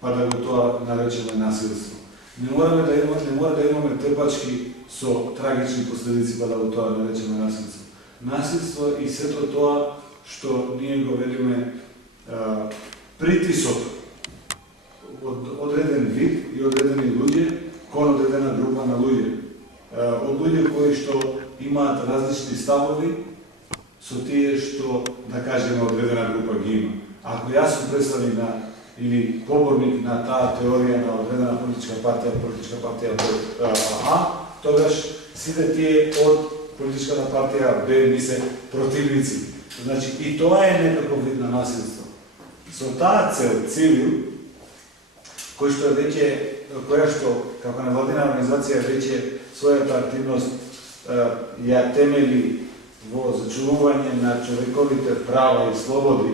па да го тоа наречеме насилство. Не мора да имаме трпачки со трагични последици па да го тоа наречеме насилство. Насилство и сето тоа што ние го велиме притисок од одреден вид и одредени луѓе кон одредена група на луѓе. Од луѓе кои што имаат различни ставови со тие што, да кажеме, одредена група ги има. Ако јас сум представник или поборник на таа теорија на одредена политичка партија А, тогаш сите тие од политичката партија Б ми се противници. Значи, и тоа е некаков вид на насилство. Со таа цивил, која што, како невладина организација, веќе својата активност ја темели во зачувување на човековите права и слободи,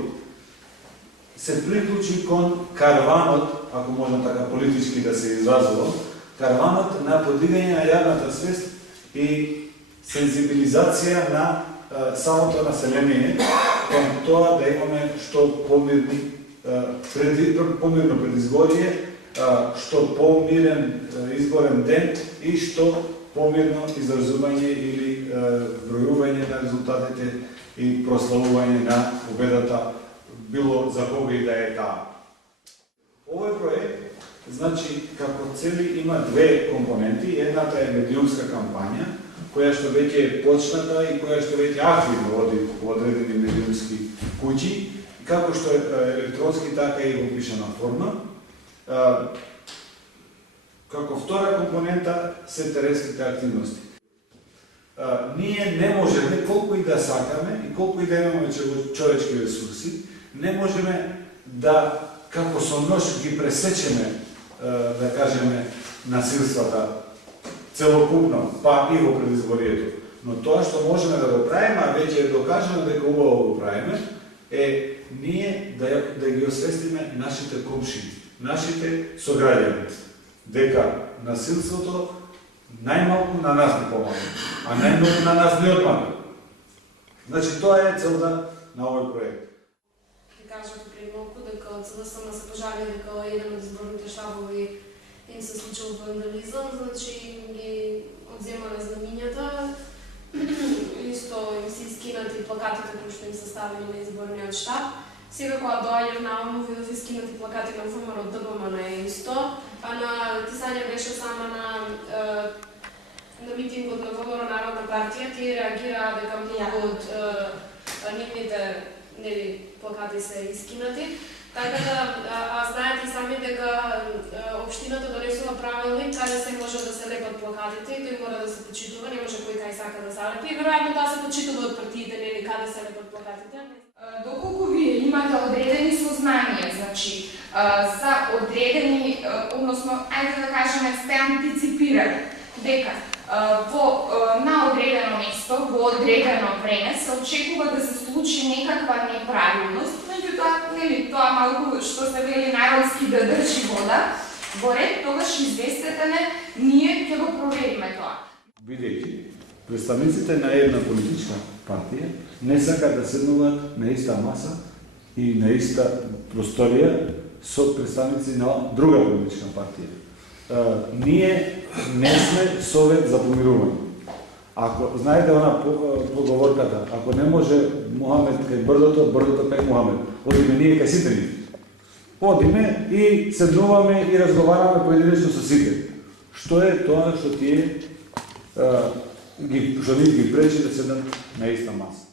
се приклучи кон карванот, ако можам така политички да се изразувам, карванот на подигање на јавната свест и сензибилизација на самото население кон тоа да имаме што помирно предизборие, што помирен изборен ден и што помирно изразување или бројување на резултатите и прославување на победата, било за кога и да е таа. Овој проект, значи, како цели има две компоненти. Едната е медиумска кампања, која што веќе е почната и која што веќе активно води во одредени медиумски куќи, како што е електронски, така и во пишана форма. Како втора компонента се теренските активности. Ние не можеме, колку и да сакаме и колку и да имаме човечки ресурси, не можеме да, како со нож, ги пресечеме, да кажеме, насилствата целокупно, па и во предизборието. Но тоа што можеме да го правиме, а веќе е докажано дека убаво го правиме, е ние да ги освестиме нашите комшини, нашите сограѓани, дека насилството најмалку на нас не помага, а најмногу на нас не отмага. Значи, тоа е целта на овој проект. Кажете пред малку дека од ЦДСМ се пожали дека еден од изборните штабови им се случил вандализам, значи ги одземале знамињата, исто им се искинати плакатите кои што им се ставени на изборниот штаб. Сега кога доаѓав нааму, видов искинати плакати на ВМРО ДБМН исто, а на Тисања беше сама на митингот на ВМРО Народна партија, тие реагираа дека многу од нивните плакати се искинати. Така да, знаете и сами дека општината донесува правилник каде се може да се лепат плакатите и тој мора да се почитува, не може кој кај сака да се лепи. И веројатно да се почитува од партиите, нели, каде се лепат плакатите. Доколку вие имате одредени сознанија, значи, за одредени, односно, ајде да кажеме, сте антиципирали дека на одредено место, во одредено време се очекува да се случи некаква неправилност, меѓутоа, нели, тоа малку што се вели народски да држи вода во ред, тогаш известете не, ние ќе го провериме тоа. Бидејќи представниците на една политичка партија не сакаат да седнуваат на иста маса и на иста просторија со представници на друга политичка партија. Ние не сме совет за помирување. Ако знаете она поговорката, ако не може Мухамед кај брдото, брдото кај Мухамед, одиме ние кај сите ни. Одиме и седнуваме и разговараме поединечно со сите. Што е тоа што тие што ни ги пречи да седнат на иста маса?